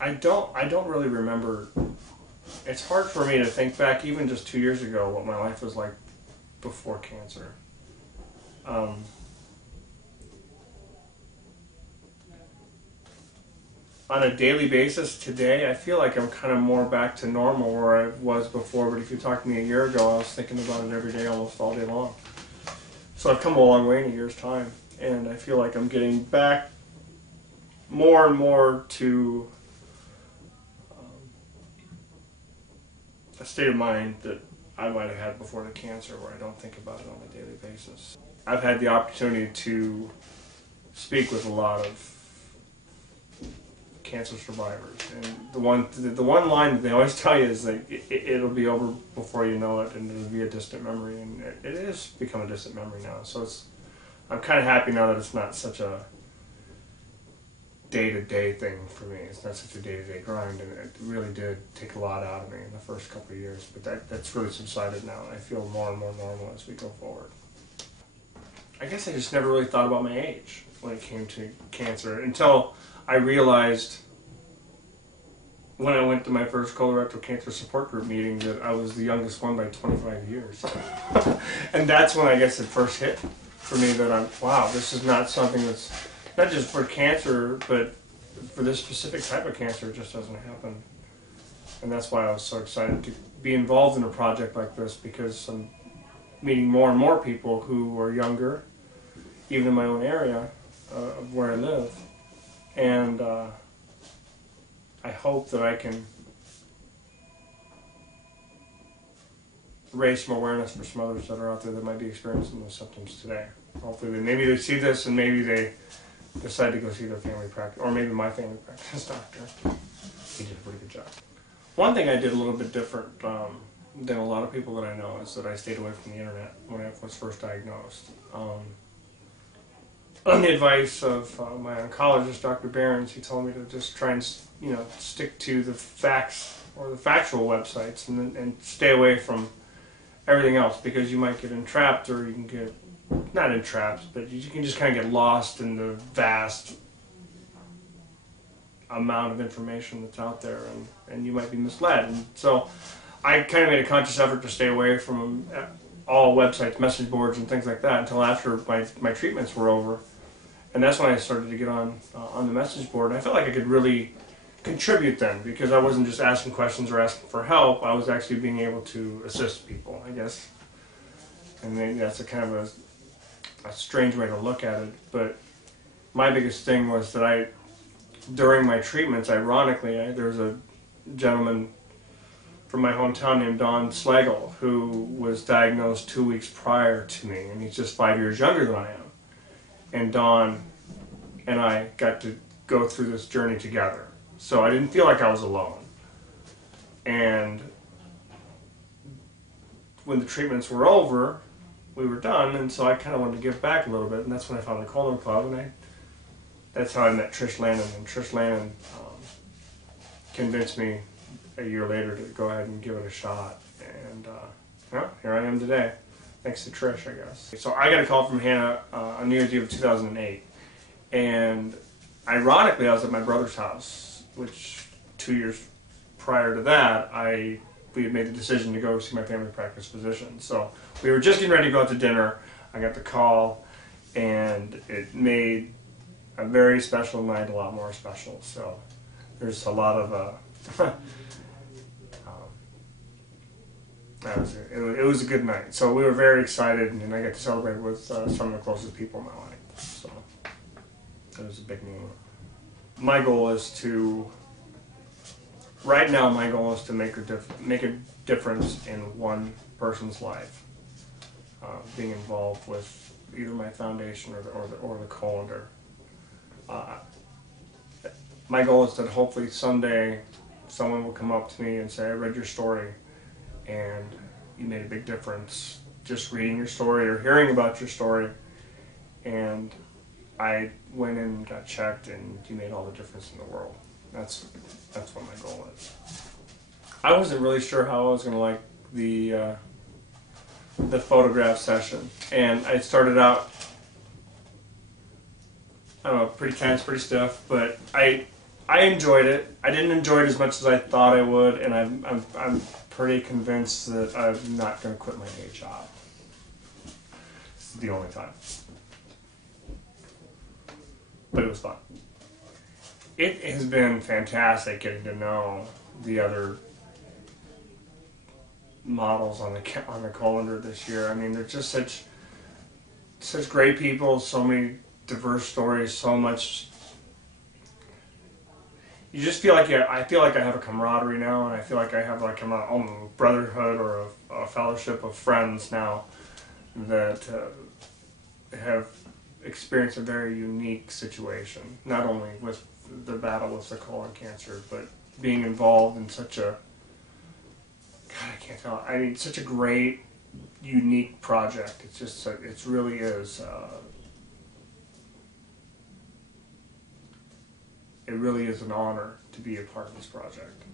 I don't really remember. It's hard for me to think back, even just 2 years ago, what my life was like before cancer. Um, on a daily basis today, I feel like I'm kind of more back to normal where I was before, but if you talked to me a year ago, I was thinking about it every day, almost all day long. So I've come a long way in a year's time, and I feel like I'm getting back more and more to a state of mind that I might have had before the cancer, where I don't think about it on a daily basis. I've had the opportunity to speak with a lot of cancer survivors, and the one line that they always tell you is like it'll be over before you know it, and it'll be a distant memory, and it is become a distant memory now. So I'm kind of happy now that it's not such a day-to-day thing for me. It's not such a day-to-day grind, and it really did take a lot out of me in the first couple of years, but that's really subsided now, and I feel more and more normal as we go forward. I guess I just never really thought about my age when it came to cancer until I realized when I went to my first colorectal cancer support group meeting that I was the youngest one by 25 years. And that's when I guess it first hit for me that wow, this is not something that's not just for cancer, but for this specific type of cancer. It just doesn't happen. And that's why I was so excited to be involved in a project like this, because I'm meeting more and more people who are younger, even in my own area of where I live. And I hope that I can raise some awareness for some others that are out there that might be experiencing those symptoms today. Hopefully maybe they see this and maybe they decide to go see their family practice, or maybe my family practice doctor. He did a pretty good job. One thing I did a little bit different than a lot of people that I know is that I stayed away from the internet when I was first diagnosed. On the advice of my oncologist, Dr. Behrens, he told me to just try and stick to the facts or the factual websites and stay away from everything else, because you might get entrapped, or you can get, not entrapped, but you can just kind of get lost in the vast amount of information that's out there, and you might be misled. And so I kind of made a conscious effort to stay away from all websites, message boards, and things like that until after my treatments were over. And that's when I started to get on the message board. And I felt like I could really contribute then, because I wasn't just asking questions or asking for help. I was actually being able to assist people, I guess. And maybe that's a kind of a strange way to look at it. But my biggest thing was that during my treatments, ironically, there was a gentleman from my hometown named Don Slagle who was diagnosed 2 weeks prior to me, and he's just 5 years younger than I am. And Don and I got to go through this journey together. So I didn't feel like I was alone. And when the treatments were over, we were done, and so I kind of wanted to give back a little bit, and that's when I found the Colondar Club, and that's how I met Trish Lannon. And Trish Lannon convinced me a year later to go ahead and give it a shot. And well, here I am today. Thanks to Trish, I guess. So I got a call from Hannah on New Year's Eve of 2008, and ironically, I was at my brother's house, which 2 years prior to that, we had made the decision to go see my family practice physician. So we were just getting ready to go out to dinner. I got the call, and it made a very special night a lot more special. So there's a lot of it was a good night. So we were very excited, and I got to celebrate with some of the closest people in my life. So it was a big moment. My goal is to, right now, my goal is to make a difference in one person's life. Being involved with either my foundation or the Colondar. My goal is that hopefully someday someone will come up to me and say, "I read your story, and you made a big difference just reading your story or hearing about your story, and I went in and got checked, and you made all the difference in the world." That's what my goal is. I wasn't really sure how I was going to like the photograph session, and I started out, I don't know, pretty tense, pretty stiff, but I I enjoyed it. I didn't enjoy it as much as I thought I would, and I'm pretty convinced that I'm not going to quit my day job. This is the only time. But it was fun. It has been fantastic getting to know the other models on the Colondar this year. I mean, they're just such great people, so many diverse stories, so much. You just feel like I feel like I have a camaraderie now, and I feel like I have like my own brotherhood or a fellowship of friends now that have experienced a very unique situation. Not only with the battle with the colon cancer, but being involved in such a I can't tell. I mean, such a great, unique project. It's just it really is. It really is an honor to be a part of this project.